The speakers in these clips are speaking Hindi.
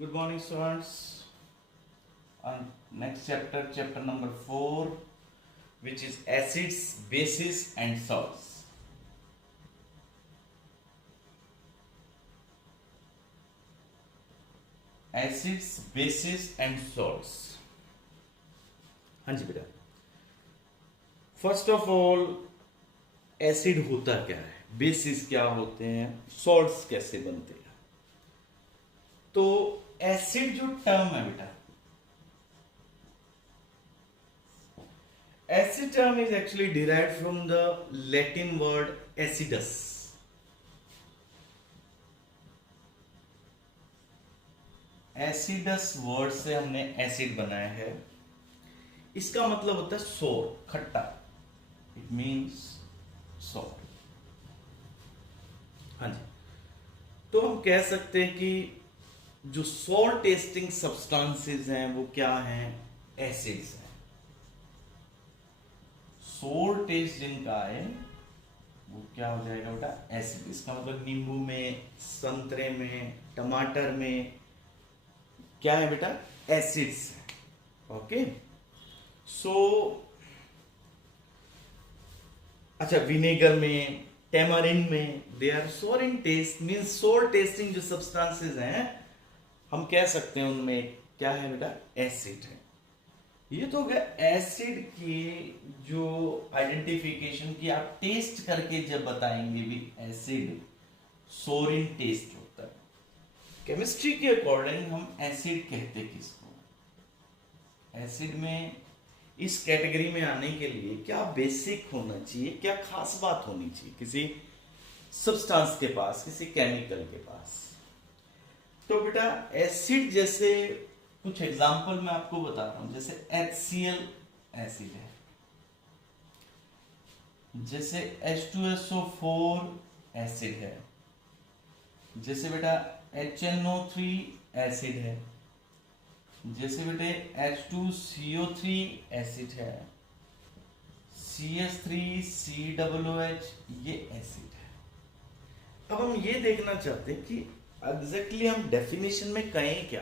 Good morning, students. On next chapter, chapter number 4, which is acids, bases, and salts. Acids, bases, and salts. हाँ जी बेटा. फर्स्ट ऑफ ऑल, एसिड होता क्या है, बेसिस क्या होते हैं, सॉल्ट्स कैसे बनते हैं. तो एसिड जो टर्म है बेटा, acid term is actually derived from the Latin word acidus. Acidus word से हमने एसिड बनाया है. इसका मतलब होता है सोर, खट्टा. इट मीन्स सोर. हाँ जी. तो हम कह सकते हैं कि जो सोर टेस्टिंग सब्सटेंसेस हैं वो क्या हैं, एसिड्स हैं. सोर टेस्ट जिनका है वो क्या हो जाएगा बेटा, एसिड. इसका मतलब नींबू में, संतरे में, टमाटर में क्या है बेटा, एसिड्स. ओके. सो अच्छा, विनेगर में, टेमरिन में, दे आर सोर इन टेस्ट. मीन्स सोर टेस्टिंग जो सब्सटेंसेस हैं हम कह सकते हैं उनमें क्या है बेटा, एसिड है. ये तो हो गया एसिड की जो आइडेंटिफिकेशन की. आप टेस्ट करके जब बताएंगे भी एसिड सोरिन टेस्ट होता है. केमिस्ट्री के अकॉर्डिंग हम एसिड कहते किसको. एसिड में इस कैटेगरी में आने के लिए क्या बेसिक होना चाहिए, क्या खास बात होनी चाहिए किसी सब्सटेंस के पास, किसी केमिकल के पास. तो बेटा एसिड जैसे कुछ एग्जाम्पल मैं आपको बता रहा हूं. जैसे HCl एसिड है, जैसे H2SO4 एसिड है, जैसे बेटा HNO3 एसिड है, जैसे बेटे H2CO3 एसिड है, CH3COOH ये एसिड है. अब हम ये देखना चाहते हैं कि एग्जैक्टली हम डेफिनेशन में कहें क्या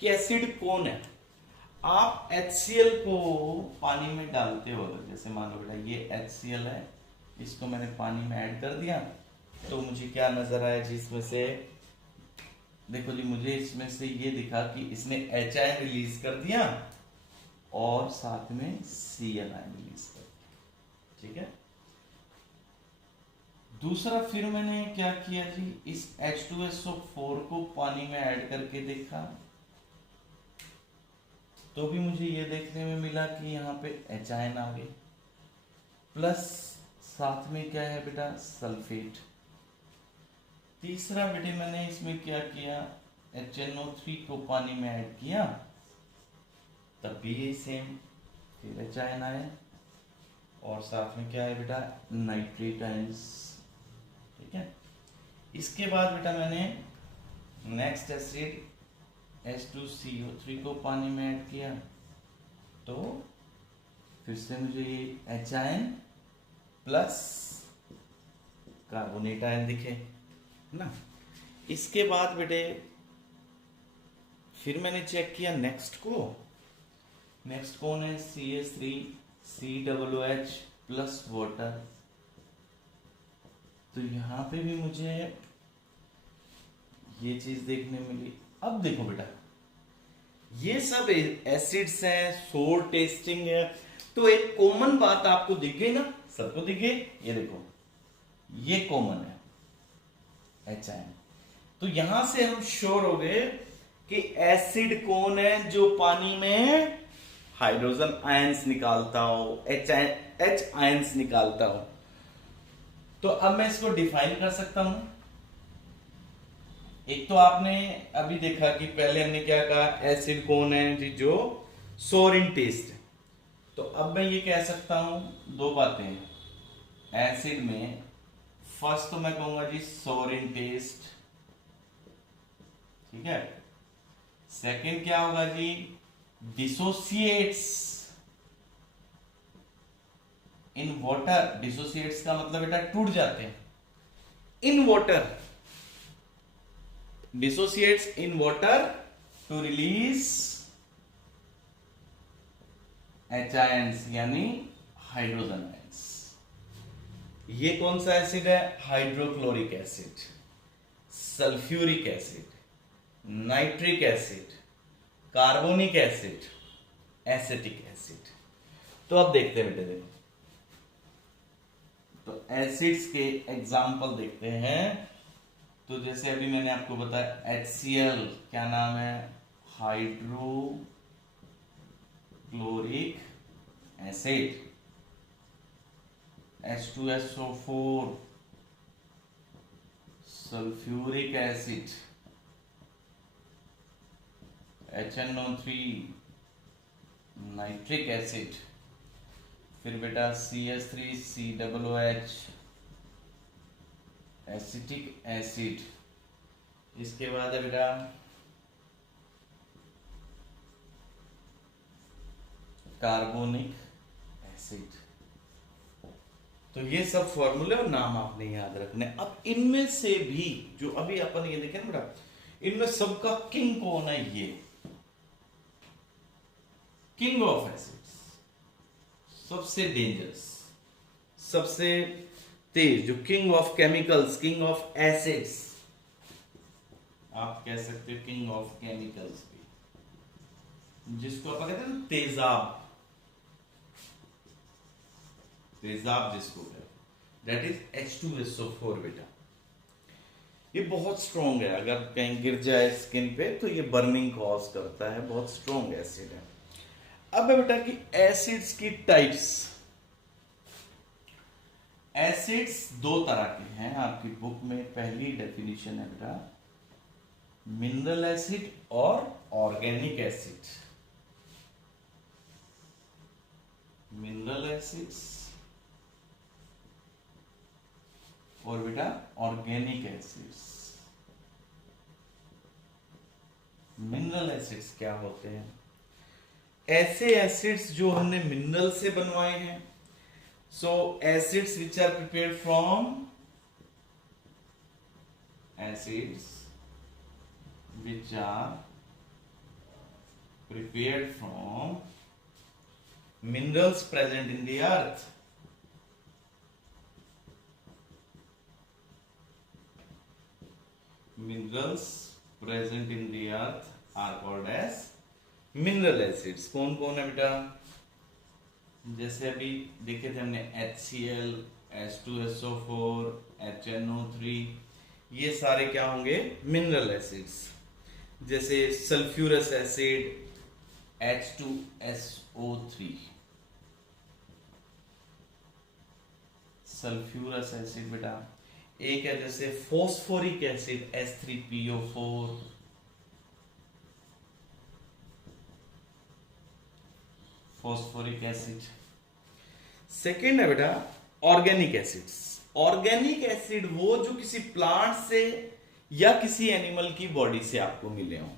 कि एसिड कौन है. आप HCl को पानी में डालते हो, जैसे मान लो बेटा ये HCl है, इसको मैंने पानी में ऐड कर दिया, तो मुझे क्या नजर आया जी, इसमें से देखो जी, मुझे इसमें से ये दिखा कि इसने HI रिलीज कर दिया और साथ में Cl रिलीज कर दिया. ठीक है. दूसरा फिर मैंने क्या किया जी, इस H2SO4 को पानी में ऐड करके देखा, तो भी मुझे ये देखने में मिला कि यहाँ पे H आ गई, प्लस साथ में क्या है बेटा, सल्फेट. तीसरा बेटे मैंने इसमें क्या किया, HNO3 को पानी में ऐड किया, तब भी यही सेम, फिर H आया, और साथ में क्या है बेटा, नाइट्रेट आयंस. ठीक है. इसके बाद बेटा मैंने नेक्स्ट एसिड H2CO3 को पानी में ऐड किया, तो फिर से मुझे ये H ion plus carbonate ion दिखे ना. इसके बाद बेटे फिर मैंने चेक किया नेक्स्ट को. नेक्स्ट कौन है, CH3COOH प्लस वाटर. तो यहां पे भी मुझे ये चीज देखने मिली. अब देखो बेटा, ये सब एसिड्स हैं, सोर टेस्टिंग है, तो एक कॉमन बात आपको दिख गई ना, सबको दिख गई. ये देखो, ये कॉमन है H. तो यहां से हम श्योर हो गए कि एसिड कौन है, जो पानी में हाइड्रोजन आयंस निकालता हो, H आयंस निकालता हो. तो अब मैं इसको डिफाइन कर सकता हूं. एक तो आपने अभी देखा कि पहले हमने क्या कहा, एसिड कौन है जी, जो सोर इन टेस्ट है. तो अब मैं ये कह सकता हूं दो बातें. एसिड में फर्स्ट तो मैं कहूंगा जी सोर इन टेस्ट. ठीक है. सेकंड क्या होगा जी, डिसोसिएट्स इन वाटर. डिसोसिएट्स का मतलब बेटा टूट जाते हैं in water. Dissociates in water to release H ions यानी हाइड्रोजन आयंस। ये कौन सा एसिड है? Hydrochloric acid, sulphuric acid, nitric acid, carbonic acid, acetic acid. तो अब देखते हैं बेटे, देखो तो एसिड्स के एग्जाम्पल देखते हैं। तो जैसे अभी मैंने आपको बताया HCl क्या नाम है? Hydrochloric acid. H2SO4 sulphuric acid. HNO3 nitric acid. फिर बेटा CH3COOH एसिटिक एसिड। इसके बाद है बेटा कार्बोनिक एसिड। तो ये सब फॉर्मूले और नाम आपने याद रखने। अब इनमें से भी जो अभी अपन ये देखें ना बेटा, इनमें सबका किंग कौन है? ये किंग ऑफ एसिड्स, सबसे डेंजरस, सबसे तेज, जो king of chemicals, king of acids, आप कह सकते हो किंग ऑफ केमिकल्स भी, जिसको अपन कहते हैं ना तेजाब, तेजाब जिसको कहते हैं, दैट इज H2SO4 बेटा। ये बहुत स्ट्रॉन्ग है, अगर कहीं गिर जाए स्किन पे तो ये बर्निंग कॉज करता है, बहुत स्ट्रॉन्ग एसिड है। अब बेटा कि एसिड्स की टाइप्स। एसिड्स दो तरह के हैं आपकी बुक में। पहली डेफिनेशन है बेटा मिनरल एसिड और ऑर्गेनिक एसिड। मिनरल एसिड्स और बेटा ऑर्गेनिक एसिड्स। मिनरल एसिड्स क्या होते हैं? ऐसे एसिड्स जो हमने मिनरल से बनवाए हैं। So acids which are prepared from acids which are prepared from minerals present in the earth. Minerals present in the earth are called as mineral acids। कौन कौन है बेटा? जैसे अभी देखे थे हमने HCl, H2SO4, HNO3, ये सारे क्या होंगे? Mineral acids. जैसे sulphurous acid H2SO3, sulphurous acid बेटा। एक है जैसे phosphoric acid H3PO4, phosphoric acid. Second है बेटा ऑर्गेनिक एसिड्स। ऑर्गेनिक एसिड वो जो किसी प्लांट से या किसी एनिमल की बॉडी से आपको मिले हों।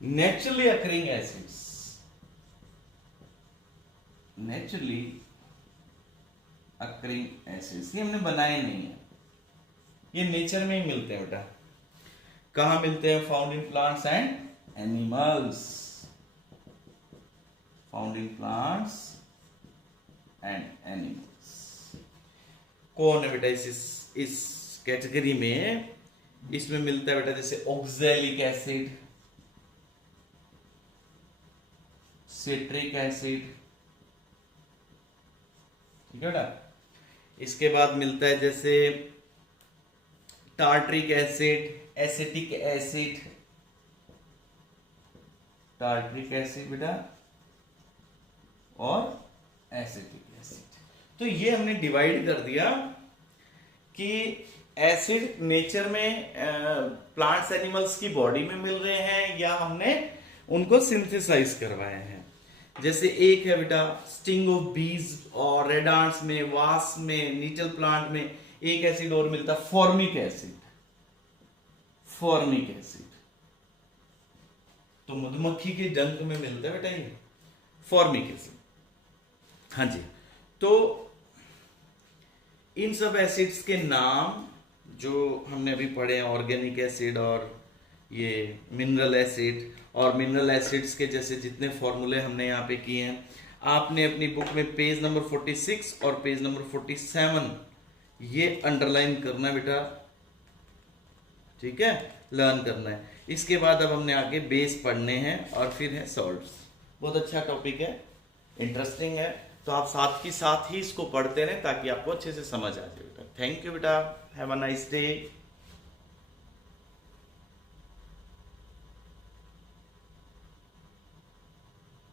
Naturally occurring acids, naturally occurring acids, ये हमने बनाए नहीं है, ये नेचर में ही मिलते हैं बेटा। कहां मिलते हैं? Found in plants and animals, found in plants and animals. कौन है बेटा इस कैटेगरी में? इसमें मिलता है बेटा जैसे ऑक्सैलिक एसिड, सिट्रिक एसिड, ठीक है बेटा। इसके बाद मिलता है जैसे tartaric acid, acetic acid, tartaric acid बेटा और एसिटिक एसिड। तो ये हमने डिवाइड कर दिया कि एसिड नेचर में प्लांट्स एनिमल्स की बॉडी में मिल रहे हैं या हमने उनको सिंथेसाइज करवाए हैं। जैसे एक है बेटा स्टिंग ऑफ बीज और रेड आंट्स में, वास्प में, नीटल प्लांट में एक एसिड और मिलता है फॉर्मिक एसिड। फॉर्मिक एसिड तो मधुमक्खी के डंक में मिलता है बेटा ये फॉर्मिक एसिड। हाँ जी, तो इन सब एसिड्स के नाम जो हमने अभी पढ़े हैं, ऑर्गेनिक एसिड और ये मिनरल एसिड, और मिनरल एसिड्स के जैसे जितने फॉर्मूले हमने यहाँ पे किए हैं, आपने अपनी बुक में पेज नंबर 46 और पेज नंबर 47 ये अंडरलाइन करना है बेटा, ठीक है, लर्न करना है। इसके बाद अब हमने आगे बेस पढ़ने हैं और फिर है सॉल्ट्स। बहुत अच्छा टॉपिक है, इंटरेस्टिंग है, तो आप साथ ही इसको पढ़ते रहें ताकि आपको अच्छे से समझ आ जाए बेटा। थैंक यू बेटा, हैव अ नाइस डे।